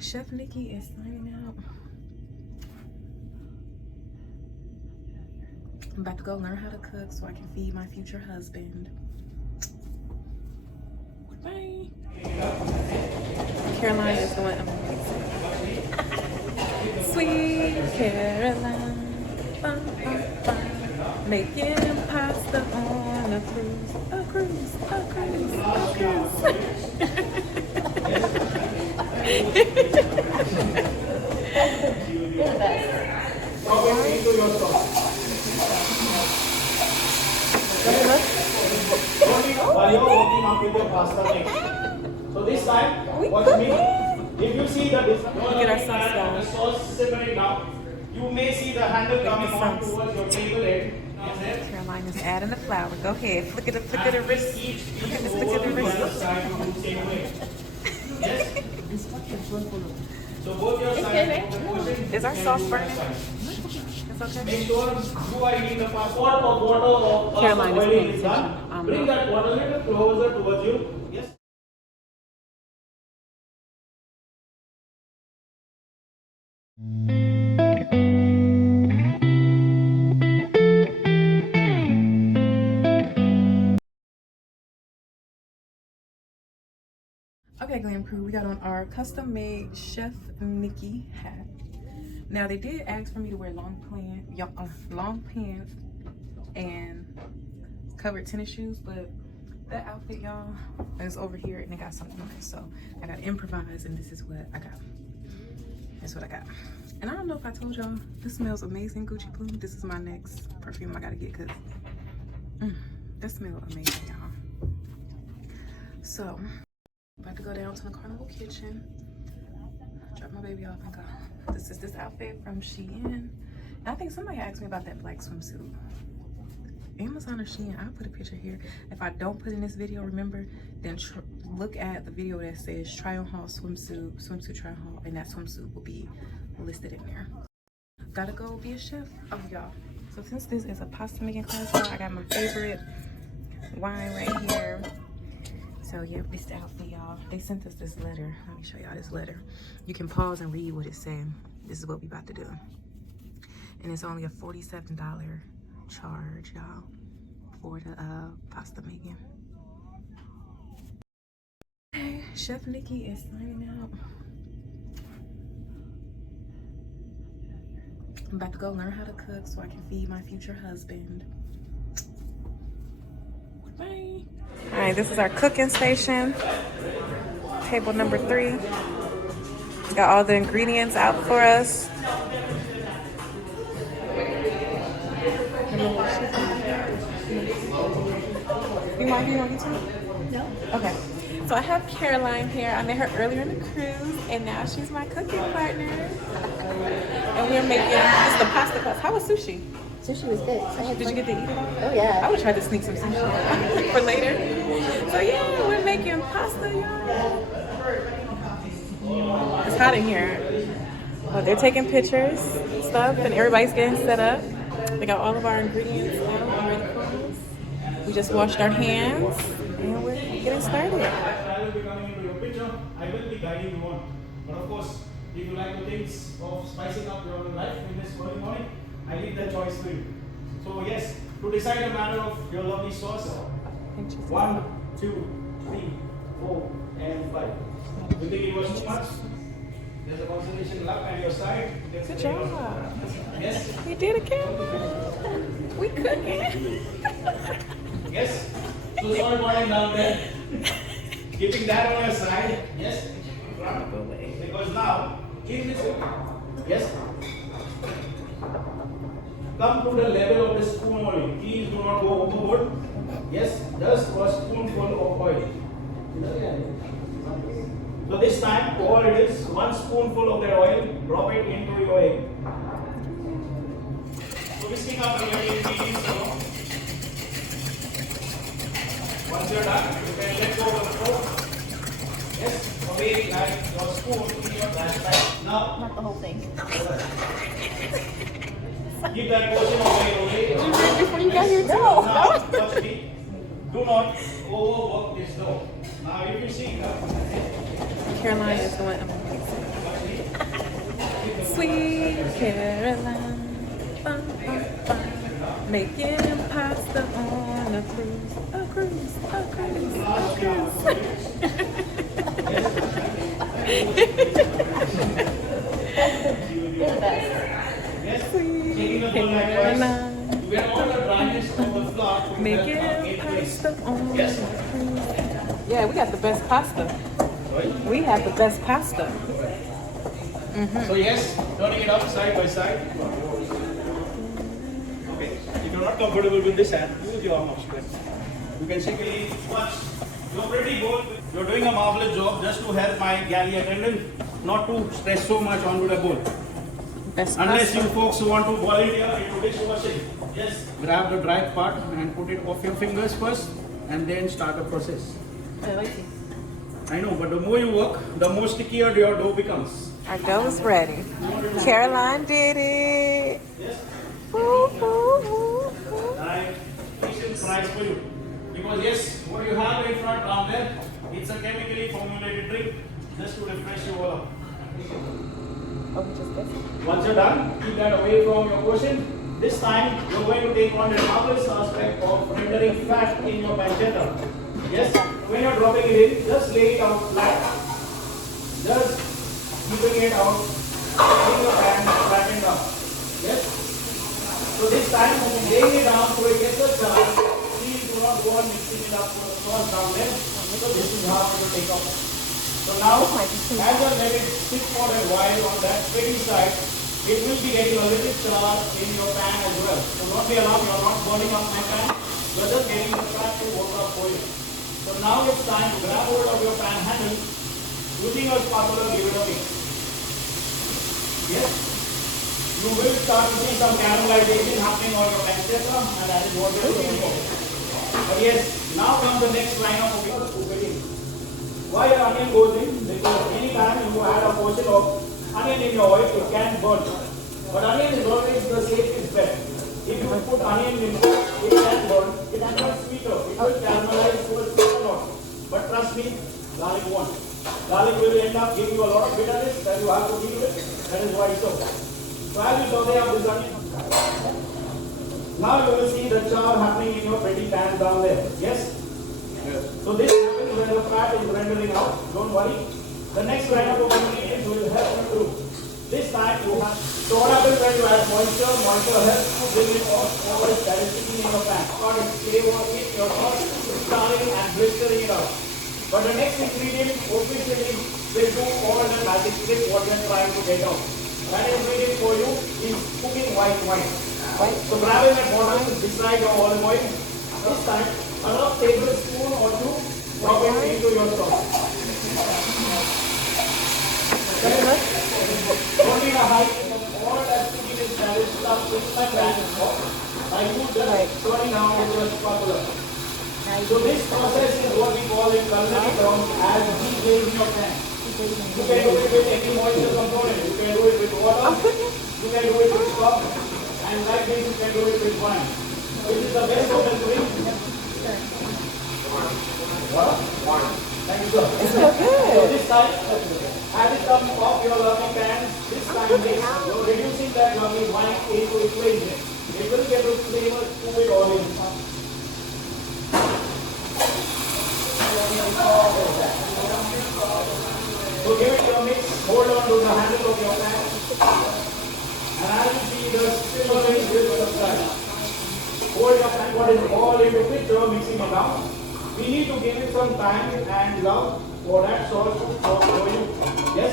Chef Nikki is signing out. I'm about to go learn how to cook so I can feed my future husband. Bye. Caroline is doing amazing. Sweet Caroline, bum, bum, bum. Making pasta on a cruise, a cruise, a cruise, a cruise. While you're warming up with your pasta mix. So this time, watch me. If you see the sauce simmering now, you may see the handle coming on towards your table end. Caroline is adding the flour. Go ahead, flick it, flick it, wrist. Flick it, flick it, wrist. Yes. So both your sides. Is our sauce burning? Make sure you are eating the pasta or water or Caroline is oil paying is done. attention. Bring that water a little closer towards you. Yes. Okay, Glam Crew, we got on our custom-made Chef Nikki hat. Now, they did ask for me to wear long pants and covered tennis shoes, but that outfit, y'all, is over here and it got something on it. So I got to improvise, and this is what I got. That's what I got. And I don't know if I told y'all, this smells amazing, Gucci Plume. This is my next perfume I got to get because that smells amazing, y'all. So, about to go down to the Carnival kitchen, drop my baby off and go. This is this outfit from Shein. And I think somebody asked me about that black swimsuit. Amazon or Shein, I'll put a picture here. If I don't put in this video, remember, then look at the video that says try on haul swimsuit try on haul, and that swimsuit will be listed in there. Gotta go be a chef. Oh, y'all. So since this is a pasta making class, I got my favorite wine right here. So yeah, this the outfit, y'all. They sent us this letter. Let me show y'all this letter. You can pause and read what it said. This is what we about to do. And it's only a $47 charge, y'all, for the pasta making. Okay, Chef Nikki is signing out. I'm about to go learn how to cook so I can feed my future husband. Bye. All right, this is our cooking station. Table number 3. Got all the ingredients out for us. You want to be on YouTube? No. Okay. So I have Caroline here. I met her earlier in the cruise, and now she's my cooking partner. And we're making this is the pasta class. How was sushi? Sushi was good. Did you get to eat it all? Oh yeah. I would try to sneak some sushi for later. So yeah, we're making pasta, y'all. It's hot in here. Oh, they're taking pictures and stuff, and everybody's getting set up. They got all of our ingredients now and ready for us. We just washed our hands, and we're getting started. I will be coming into your picture. I will be guiding you on. But of course, if you like to think of spicing up your life in this early morning, I leave that choice to you. So yes, to decide a matter of your lovely sauce. 1, 2, 3, 4, and 5. You think it was too much? There's a consolation luck on your side. Good job. Yes. We did it, Kim. We cooking. Yes. So sorry morning down there. Keeping that on your side. Yes. Because now, in this, yes. Come to the level of the spoon oil. Please do not go overboard. Yes, just a spoonful of oil. So this time, all it is 1 spoonful of that oil. Drop it into your egg. So whisking up your ingredients. Once you're done, you can let go of the fork. Yes, away like your spoon to your flashlight. Now, Not the whole thing. keep that portion away. Did you read before you got here? No. Now, watch me. Do not overwork this dough. Now, if you see, Caroline is doing amazing. Sweet Caroline, fun, fun, fun. Making pasta on a cruise, a cruise, a cruise, a cruise. Sweet Caroline, making pasta on a cruise. Yeah, we got the best pasta. We have the best pasta. So yes, turning it up side by side. Okay. If you're not comfortable with this hand, use your arm of strength. You can simply watch. You're pretty good. You're doing a marvelous job. Just to help my galley attendant not to stress so much onto the bowl. Best Unless pasta. you folks who want to volunteer into dishwashing, just grab the dry part and put it off your fingers first, and then start the process. I know, but the more you work, the more stickier your dough becomes. Our dough is ready. Caroline did it. Yes. Woo, woo, woo, woo. I patient prize for you. Because yes, what you have in front down there, it's a chemically formulated drink just to refresh you all up. Oh, we just guessed. Once you're done, keep that away from your portion. This time, you're going to take on the marvelous aspect of rendering fat in your pancetta. Yes, when you're dropping it in, just lay it out flat. Just keeping it out in your pan, flattened up. Yes. So this time, laying it down so it gets a chance. Please do not go on mixing it up for the sauce down there. So this is how it will take off. So now, as you let it stick for a while on that pretty side, it will be getting a little char in your pan as well. So don't be alarmed, you are not burning up my pan. You are just getting the fat to work up for you. So now it's time to grab hold of your pan handle. Using your spatula, give it a mix. Yes. You will start to see some caramelization happening on your pancetta, and that is what we are looking for. But yes, now comes the next line of cooking. Why your onion goes in? Because any time you add a portion of onion in your oil, it can burn. But onion is always the safest bet. If you put onion in, it can burn. It is not sweeter. It will caramelize to a certain note. But trust me, garlic won't. Garlic will end up giving you a lot of bitterness that you have to deal with. That is why so. So as you saute up this onion, now you will see the char happening in your pretty pan down there. Yes? So this happens when the fat is rendering out. Don't worry. The next round of ingredients will help you through. This time you have, so what happens when you add moisture? Moisture helps to bring it off over that is sitting in your pan. Got it, flavor, it, your sauce, starting and blistering it out. But the next ingredient officially will do all the magic trick what we are trying to get out. That ingredient for you is cooking white wine. So grabbing a bottle beside your olive oil. This time, another tablespoon or two, drop it into your sauce. Don't need a high heat. All that cooking is stuff with my pan. I use just turning down with your spatula. So this process is what we call in culinary terms as deglazing your pan. You can do it with any moisture component. You can do it with water. You can do it with stock. And like this, you can do it with wine. Which is the best of the three? Thank you, sir. It's so good. So this time, as it comes off your lovely pan, this time you're reducing that lovely wine into equation. It will get those flavors to it all in. So give it your mix, hold on to the handle of your pan, and as you see the simmering will subside. Hold your pan, what is all into picture, mixing it down. We need to give it some time and love for that sauce to cook for you. Yes?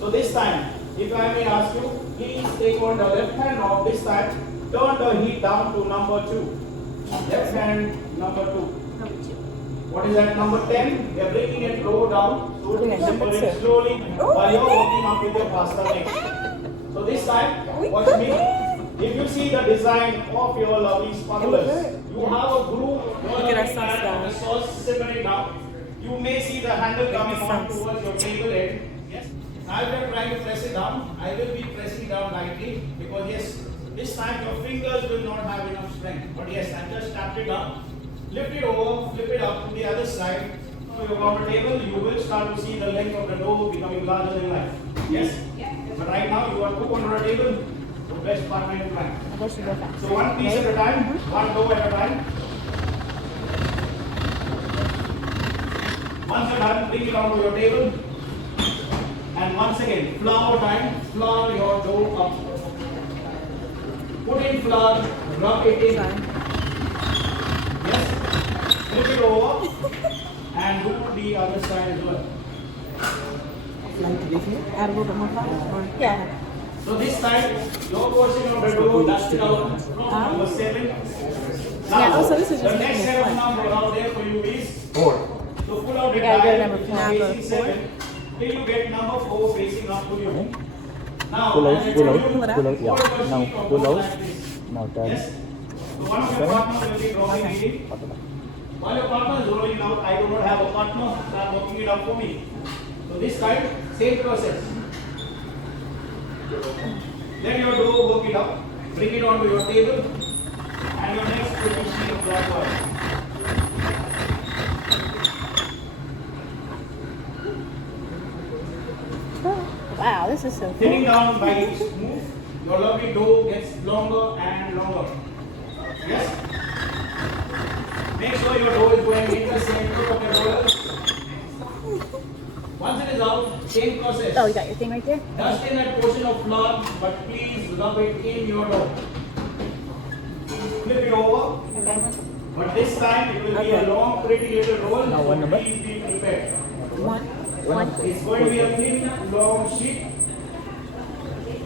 So this time, if I may ask you, please take on the left hand knob. This time, turn the heat down to number 2. Left hand number 2. What is that number 10? We are bringing it low down so to simmer it slowly while you are working up with your pasta mix. So this time, watch me. If you see the design of your lovely spatulas, you have a groove. Look at our sauce down. The sauce simmering down. You may see the handle coming on towards your table end. Yes. Now if you are trying to press it down, I will be pressing down lightly because yes, this time your fingers will not have enough strength. But yes, I just tapped it down. Lift it over, flip it up to the other side. So you're on the table, you will start to see the length of the dough becoming larger than life. Yes? Yeah. But right now you are cook under a table. The best partner in crime. I guess you go fast. So one piece at a time, one dough at a time. Once you're done, bring it onto your table. And once again, flour time. Flour your dough up. Put in flour, rub it in. Yes. Flip it over and do the other side as well. Add a little bit more flour? Yeah. So this time, your portion of the dough, dust it out. Number 7. Now, Yeah, also this is the just next making set it of fun. number out there for you is 4. So pull out the You gotta go to dial number from four. facing 7 till you get number 4 facing up to you. Now, Pull out, as I pull told out, you, pull out, fold yeah. your Now sheet or pull go out. like this. Now turn. Yes. So one of your partners will be drawing it. While your partner is rolling out, I do not have a partner, start working it out for me. So this time, same process. Let your dough work it out. Bring it onto your table. And your next will be sheet of black oil. Wow, this is so cool. Thinning down by each move, your lovely dough gets longer and longer. Yes? Make sure your dough is going in the center of your roller. Once it is out, same process. Oh, you got your thing right there? Dust in that portion of flour, but please rub it in your dough. Flip it over, Okay. but this time it will be a long, pretty little roll. Now So one number. please be prepared. One. It's going to be a thin, long sheet.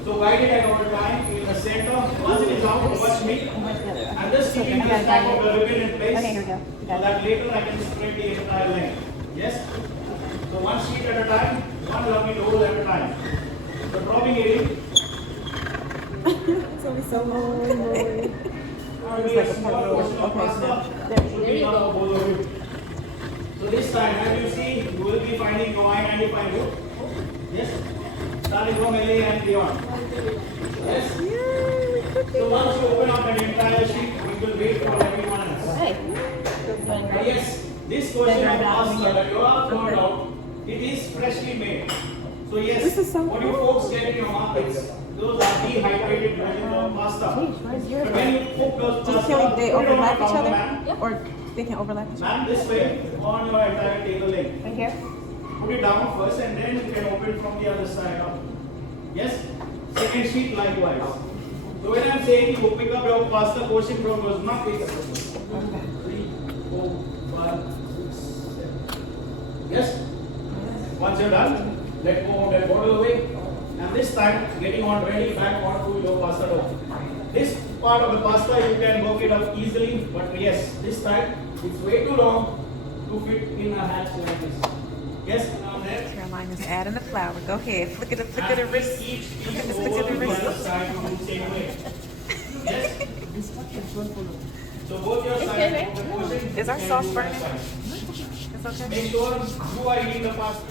So guide it at all time in the center. Once it is out, watch me. I'm just keeping Okay, this got type of the ribbon in place. Okay, here we go. So Got it. that later I can spread the entire length. Yes? So one sheet at a time, one lovely roll at a time. So dropping it in. It's gonna be so long. Maybe a small portion of pasta should be enough for both of you. So this time, as you see, you will be finding your I-95 route. Yes? Starting from LA and beyond. Yes? So once you open up an entire sheet, we will wait for everyone else. Hey. Yes, this portion of pasta that you have turned out, it is freshly made. So yes, This is so what you folks get in your markets, those are dehydrated versions of pasta. Where's yours? But when you cook those Just pasta, feel like they put it on overlap the each counter, other? ma'am. Or they can overlap each other? Ma'am, this way on your entire table leg. Right here? Put it down first and then you can open from the other side up. Yes? Second sheet likewise. So when I'm saying you pick up your pasta portion from those markets, 3, 4, 5, 6, 7. Yes? Once you're done, let go of that bottle away. And this time, getting on ready back onto your pasta dough. This part of the pasta you can work it up easily, but yes, this time it's way too long to fit in a hatch like this. Yes, now there. Caroline is adding the flour. Go ahead. Flick it, flick it, wrist. Each Look at this, over look at the to the other wrist. side you do the same way. Yes? So both your sides of the portion. Is our you can sauce do burning? that side. It's okay. Make sure you are eating the pasta.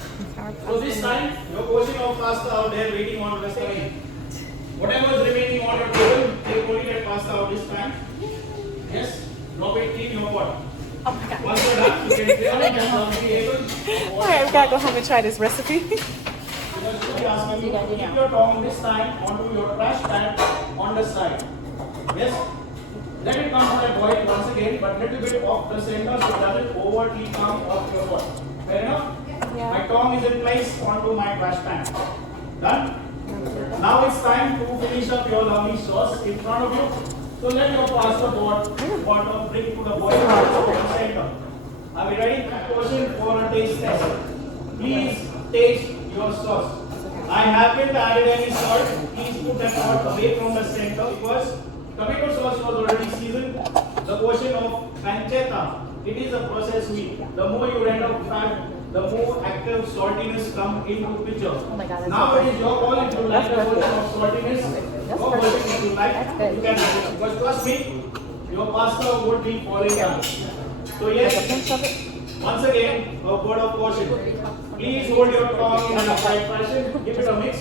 So this time, your portion of pasta out there waiting on the side. Whatever is remaining on your table, take only that pasta out this time. Yes? Drop it in your pot. Oh my god. Once you're done, you can clear it and down the table. Alright, we gotta go home and try this recipe. Keep your tongue this time onto your trash pan on the side. Yes? Let it come to that boil once again, but little bit off the center so it doesn't overtly come off your pot. Fair enough? Yeah. My tongue is in place onto my trash pan. Done? Now it's time to finish up your lovely sauce in front of you. So let your pasta water bring to the boil in the center. Are we ready? Question for a taste test. Please taste your sauce. I haven't added any salt. Please put that salt away from the center because tomato sauce was already seasoned. The portion of pancetta, it is a processed meat. The more you render fat, the more active saltiness come into picture. Oh my God, that's Now so it is your call if you like the version of saltiness. That's Or perfect. version if you like, That's good. you can have it. But trust me, your pasta would be falling down. So Like a yes, pinch of it? once again, a word of caution. Please hold your tongue in a upright fashion. Give it a mix.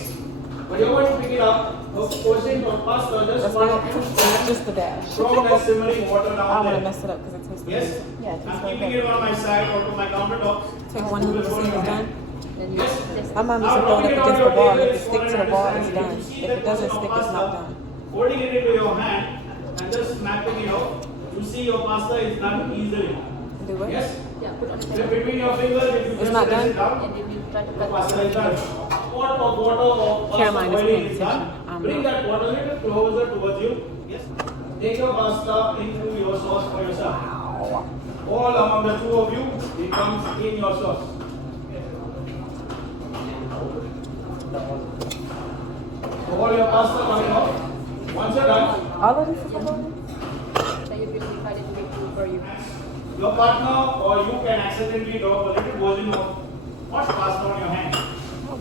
But you're going to pick it up. A portion of pasta, just one of you Just the dash. from that simmering water I down want to there. mess it up because it tastes Yes? good. Yeah, it tastes I'm really keeping good. it on my side or to my countertop. Take one You will to hold see your it's hand. done. Yes? My mom used to throw it up against the wall. If it sticks to the wall, it's done. If it doesn't stick, it's not done. Holding it into your hand and just snapping it out, you see your pasta is done easily. Do what? Yes? Yeah, put on the So between your fingers, if you It's just not press done? it down, and then you try to the cut pasta is done. A pot of water or pasta Caroline is boiling paying is done. attention. Bring that water a little closer towards you. Yes? Take your pasta into your sauce for yourself. All among the two of you, it comes in your sauce. So all your pasta coming out. Once you're done, All of this is going? So you really decided to make food for you. your partner or you can accidentally drop a little version of hot pasta on your hand.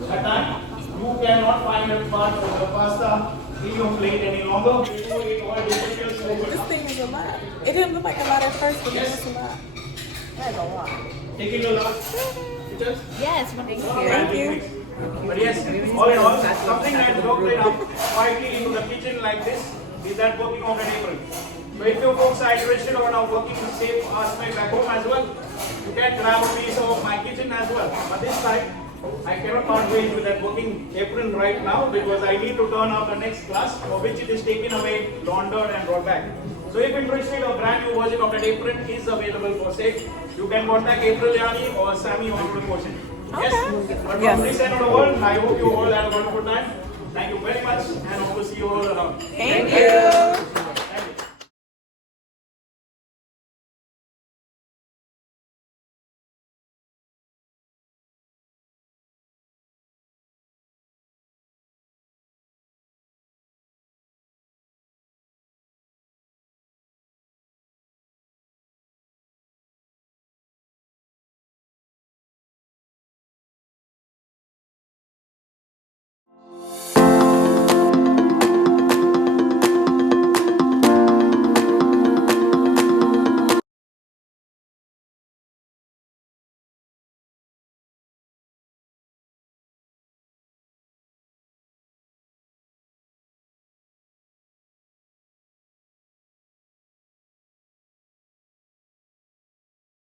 That time, you cannot find a part of the pasta in your plate any longer. You do it all disappears over. This thing is a lot. It didn't look like a lot at first, but Yes. it was a lot. That is a lot. Taking your last pictures. Yes, thank you. Thank you. But yes, all in all, something that worked it up quietly into the kitchen like this is that working on an apron. So if you folks are interested or are working the same aspect back home as well, you can grab a piece of my kitchen as well. But this time, I cannot part ways with that working apron right now because I need to turn up the next class for which it is taken away, laundered and brought back. So if interested, a brand new version of that apron is available for sale. You can contact April Yani or Sammy on the portion. Yes? But Yes. from this end of the world, I hope you all had a wonderful time. Thank you very much and hope to see you all around. Thank you.